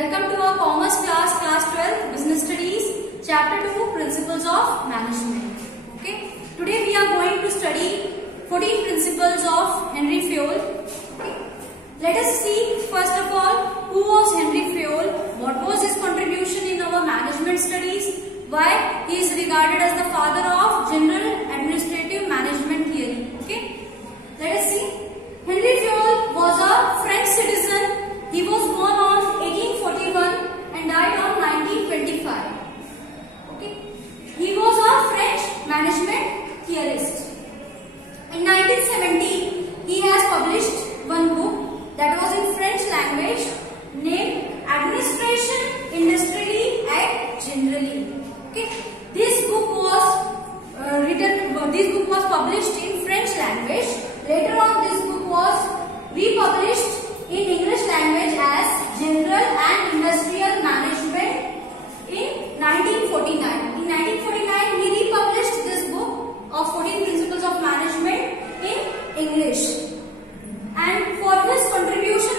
Welcome to our commerce class, class 12, business studies, chapter 2, principles of management. Okay. Today we are going to study 14 principles of Henry Fayol. Okay. Let us see first of all who was Henry Fayol, what was his contribution in our management studies, why he is regarded as the father of general administrative management theory. Okay. Let us see. Henry Fayol was a French citizen. He was born on 1841 and died on 1925. Okay. He was a French management theorist. In 1970, he has published one book that was in French language named Administration Industrially and Generally. Okay. This book was published in French language. Later on, this book was republished in English language as General and Industrial Management in 1949. In 1949, he republished this book of 14 Principles of Management in English. And for his contribution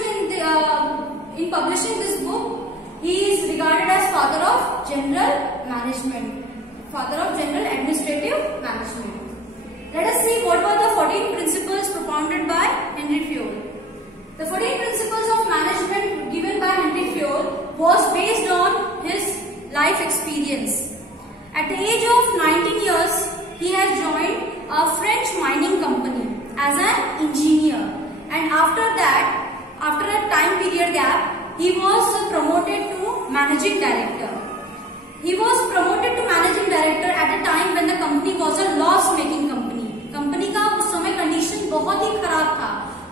in publishing this book, he is regarded as father of general management, father of general administrative management. Let us see what were the 14 principles propounded by Henry Fayol. The 14 principles of management given by Henry Fayol was based on his life experience. At the age of 19 years, he had joined a French mining company as an engineer, and after that, after a time period gap, he was promoted to managing director. He was promoted to managing director at a time when the company was a loss-making company. Company का उस समय condition बहुत ही खराब था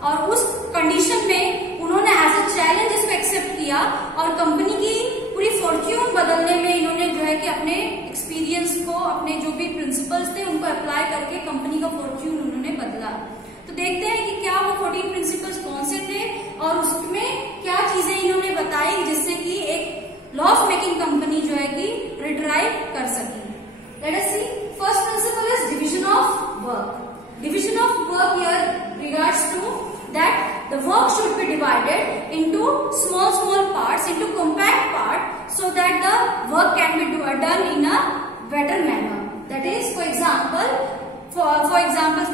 और उस condition में उन्होंने एज अ चैलेंज इसको एक्सेप्ट किया और कंपनी की पूरी फॉर्च्यून बदलने में इन्होंने जो है कि अपने एक्सपीरियंस को, अपने जो भी प्रिंसिपल्स थे उनको अप्लाई करके कंपनी का फॉर्च्यून उन्होंने बदला. तो देखते हैं कि क्या वो 14 प्रिंसिपल्स कौन से थे और उसमें क्या चीजें इन्होंने बताई जिससे कि एक लॉस मेकिंग कंपनी जो है कि रिट्राइव कर सकी. Let us see. First principle is division of work. Division of work here regards to that the work should be divided into small parts, into compact parts, so that the work can be done in a better manner. That is, for example,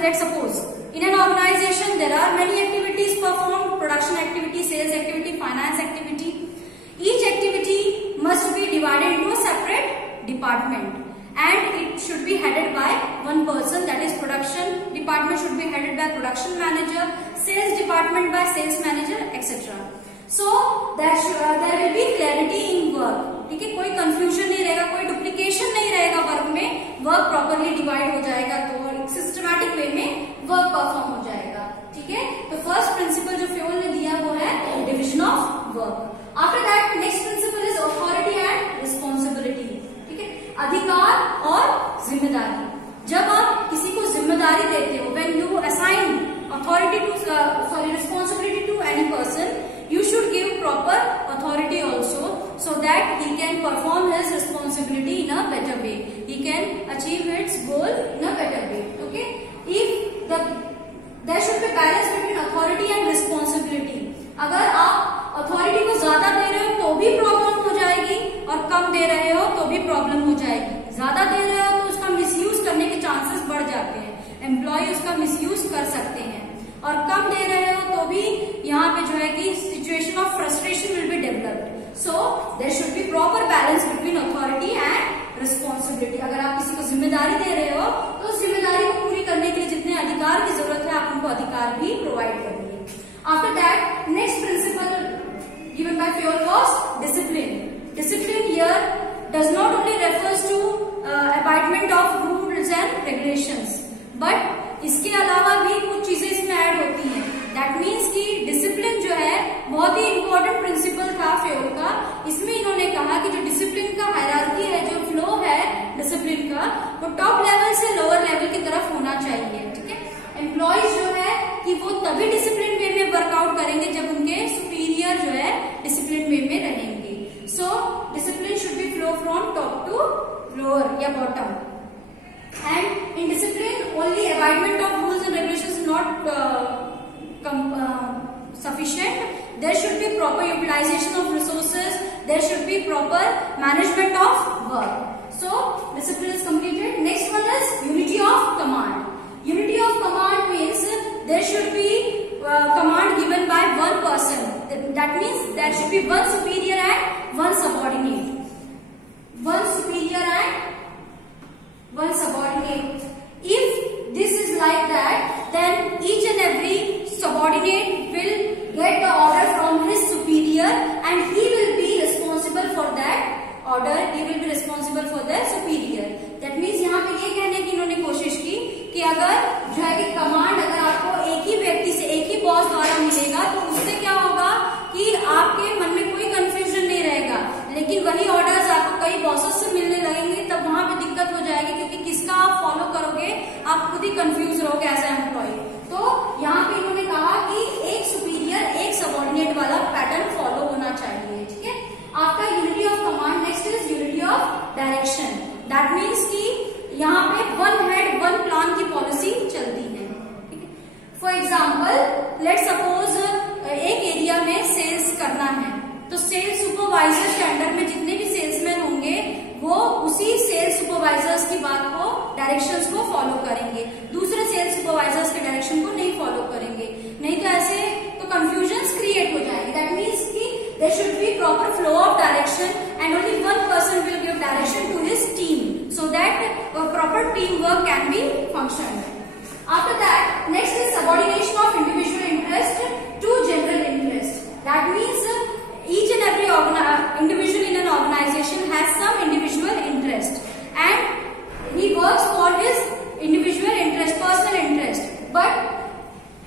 let's suppose in an organization there are many activities performed: production activity, sales activity, finance activity. Each activity must be divided into a separate department. And it should be headed by one person, that is production department should be headed by production manager, sales department by sales manager, etc. So there will be clarity in work. ठीक है, कोई confusion नहीं रहेगा, कोई duplication नहीं रहेगा work में, work properly divide हो जाएगा तो एक systematic way में वर्क परफॉर्म हो जाएगा. ठीक है, तो फर्स्ट प्रिंसिपल जो फ्योल ने दिया वो है division of work. After that next principle is authority and responsibility. अधिकार और जिम्मेदारी. जब आप किसी को जिम्मेदारी देते हो, when you assign authority to responsibility to any person, you should give proper authority also, so that he can perform his responsibility in a better way. He can achieve its goal in a better way. Okay? There should be balance between authority and responsibility. अगर आप authority को ज्यादा दे रहे हो तो भी problem हो जाएगी और कम दे रहे हो तो भी प्रॉब्लम हो जाएगी. ज्यादा दे रहे हो तो उसका मिसयूज करने के चांसेस बढ़ जाते हैं, एम्प्लॉय उसका मिसयूज कर सकते हैं, और कम दे रहे हो तो भी यहाँ पे जो है कि situation of frustration will be developed. So there should be proper balance between authority and responsibility. अगर आप किसी को जिम्मेदारी दे रहे हो तो उस जिम्मेदारी को पूरी करने के लिए जितने अधिकार की जरूरत है आप उनको अधिकार भी प्रोवाइड करिए. After that, next principle given by Fayol was discipline. Discipline here does not only refers to abidement of rules and regulations, but इसके अलावा भी कुछ चीजें इसमें ऐड होती हैं. That means कि डिसिप्लिन जो है बहुत ही इम्पोर्टेंट प्रिंसिपल था Fayol का. इसमें इन्होंने कहा कि जो डिसिप्लिन का हायरार्की है, जो फ्लो है डिसिप्लिन का, वो टॉप लेवल से लोअर लेवल की तरफ होना चाहिए. ठीक है, एम्प्लॉयज जो है कि वो तभी डिसिप्लिन वे में वर्कआउट करेंगे जब उनके सुपीरियर जो है डिसिप्लिन वे में रहेंगे. So discipline should be flow from top to lower या bottom. And in discipline only abidement of rules and regulations is not sufficient. There should be proper proper utilization of resources, there should be proper management of work. So discipline is completed. Next one is unity of command. Unity of command means there should be command given by one person. That means there should be one superior and one subordinate. One superior and one subordinate. If this is like that, then each and every subordinate will get the order from his superior and he will be responsible for that order. He will be responsible for the superior. That means यहाँ पे ये कहने की इन्होंने कोशिश की कि अगर जो है कि कमांड अगर आपको एक ही व्यक्ति से, एक ही बॉस द्वारा मिलेगा तो उससे क्या होगा कि आपके मन में कोई कंफ्यूजन नहीं रहेगा। लेकिन वही ऑर्डर्स आपको कई बॉसेस से मिलने लगेंगे तब वहां पे दिक्कत हो जाएगी, क्योंकि किसका आप फॉलो करोगे आप खुद ही कंफ्यूज रहोगे एज ए एम्प्लॉय। तो यहाँ पे इन्होंने कहा कि एक सुपीरियर एक सबऑर्डिनेट वाला पैटर्न फॉलो होना चाहिए। ठीक है, after unity of command next is unity of direction. That means कि यहाँ पे वन हेड वन प्लान की पॉलिसी चलती है। ठीक है, फॉर एग्जाम्पल लेट सपोज एक एरिया में सेल्स करना है तो सेल्स सुपरवाइजर के अंडर में जितने भी सेल्समैन होंगे वो उसी सेल्स सुपरवाइजर्स की बात को, डायरेक्शंस को फॉलो करेंगे, दूसरे सेल्स सुपरवाइजर्स के डायरेक्शन को नहीं फॉलो करेंगे। नहीं तो ऐसे तो कंफ्यूजन्स क्रिएट हो जाएगी। दैट मीन्स कि there should be proper flow of direction and only one person will give direction to his team so that proper team work can be function. After that, next is subordination of individual interest to general interest. That means each and every individual in an organization has some individual interest and he works for his individual interest, personal interest. But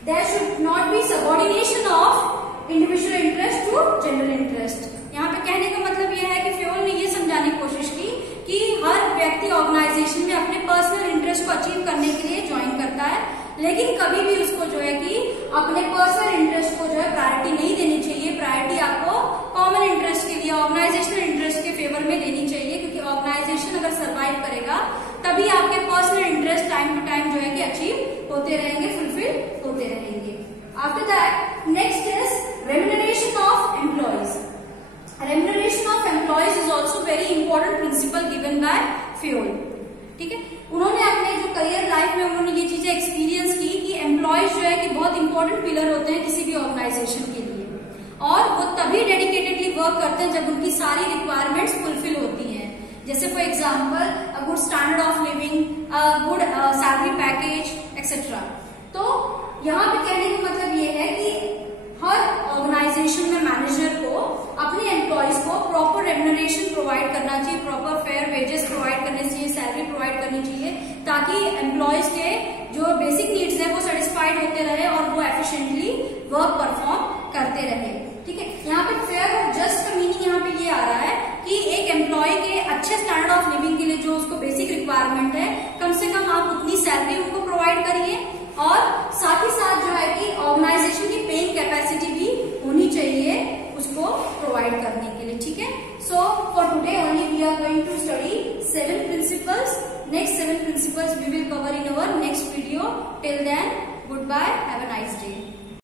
there should not be subordination of individual interest to general interest. यहाँ पे कहने का मतलब यह है कि Fayol ने ये समझाने की कोशिश की कि हर व्यक्ति ऑर्गेनाइजेशन में अपने पर्सनल इंटरेस्ट को अचीव करने के लिए ज्वाइन करता है, लेकिन कभी भी उसको जो है कि अपने पर्सनल इंटरेस्ट को जो है प्रायोरिटी नहीं देनी चाहिए। प्रायोरिटी आपको कॉमन इंटरेस्ट के लिए, ऑर्गेनाइजेशनल इंटरेस्ट के फेवर में देनी चाहिए, क्योंकि ऑर्गेनाइजेशन अगर सर्वाइव करेगा तभी आपके personal interest time to time जो है कि अचीव होते रहेंगे, फुलफिल होते रहेंगे। After that next is remuneration of employees. Remuneration of employees is also very important principle given by Fayol. ठीक है, उन्होंने अपने जो करियर लाइफ में उन्होंने ये चीजें एक्सपीरियंस की कि एम्प्लॉयज जो है कि बहुत इंपॉर्टेंट पिलर होते हैं किसी भी ऑर्गेनाइजेशन के लिए, और वो तभी डेडिकेटेडली वर्क करते हैं जब उनकी सारी रिक्वायरमेंट्स फुलफिल होती हैं। जैसे for example a good standard of living, good salary package etcetera. तो यहाँ पे कहने का मतलब ये है कि हर ऑर्गेनाइजेशन में मैनेजर को अपने एम्प्लॉयज को प्रॉपर रेम्यूनरेशन प्रोवाइड करना चाहिए, प्रॉपर फेयर वेजेस प्रोवाइड करने चाहिए, सैलरी प्रोवाइड करनी चाहिए, ताकि एम्प्लॉयज के जो बेसिक नीड्स है वो सेटिस्फाइड होते रहे और वो एफिशिएंटली वर्क परफॉर्म करते रहे। ठीक है, यहाँ पे फेयर और जस्ट का मीनिंग यहाँ पे ये आ रहा है कि एक एम्प्लॉय के अच्छे स्टैंडर्ड ऑफ लिविंग के लिए जो उसको बेसिक रिक्वायरमेंट है, कम से कम आप उतनी सैलरी उनको प्रोवाइड करिए, और साथ ही साथ जो है कि ऑर्गेनाइजेशन की पेइंग कैपेसिटी भी होनी चाहिए उसको प्रोवाइड करने के लिए। ठीक है, so for today only we are going to study 7 principles. Next 7 principles we will cover in our next video. Till then goodbye, have a nice day.